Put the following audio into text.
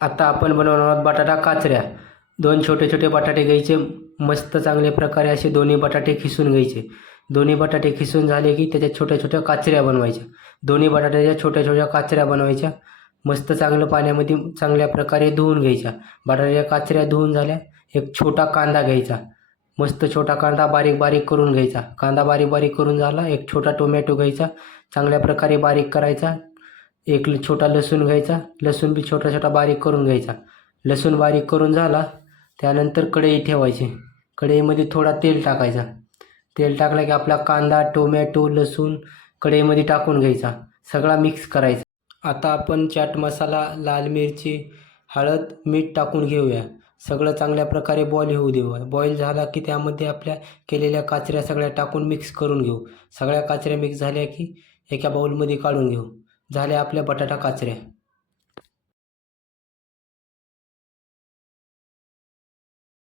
आता आपण बनवणार आहोत बटाटा काचऱ्या. दोन छोटे छोटे बटाटे घ्यायचे मस्त चांगल्या प्रकारे असे दोन्ही बटाटे खिसून घ्यायचे. दोन्ही बटाटे खिसून झाले की त्याच्या छोट्या छोट्या काचऱ्या बनवायच्या. दोन्ही बटाट्याच्या छोट्या छोट्या काचऱ्या बनवायच्या. मस्त चांगलं पाण्यामध्ये चांगल्या प्रकारे धुवून घ्यायच्या. बटाट्याच्या काचऱ्या धुवून झाल्या एक छोटा कांदा घ्यायचा. मस्त छोटा कांदा बारीक बारीक करून घ्यायचा. कांदा बारीक बारीक करून झाला एक छोटा टोमॅटो घ्यायचा. चांगल्या प्रकारे बारीक करायचा. एक ल- छोटा लसूण घ्यायचा. लसूण बी छोटा छोटा बारीक करून घ्यायचा. लसूण बारीक करून झाला त्यानंतर कढई ठेवायची. कढईमध्ये थोडा तेल टाकायचा. तेल टाकलं की आपला कांदा टोमॅटो लसूण कढईमध्ये टाकून घ्यायचा. सगळा मिक्स करायचा. आता आपण चाट मसाला लाल मिरची हळद मीठ टाकून घेऊया. सगळं चांगल्या प्रकारे बॉईल होऊ देऊ. बॉईल झाला की त्यामध्ये आपल्या केलेल्या काचऱ्या सगळ्या टाकून मिक्स करून घेऊ. सगळ्या काचऱ्या मिक्स झाल्या की एका बाउलमध्ये काढून घेऊ. झाल्या आपल्या बटाटा काचऱ्या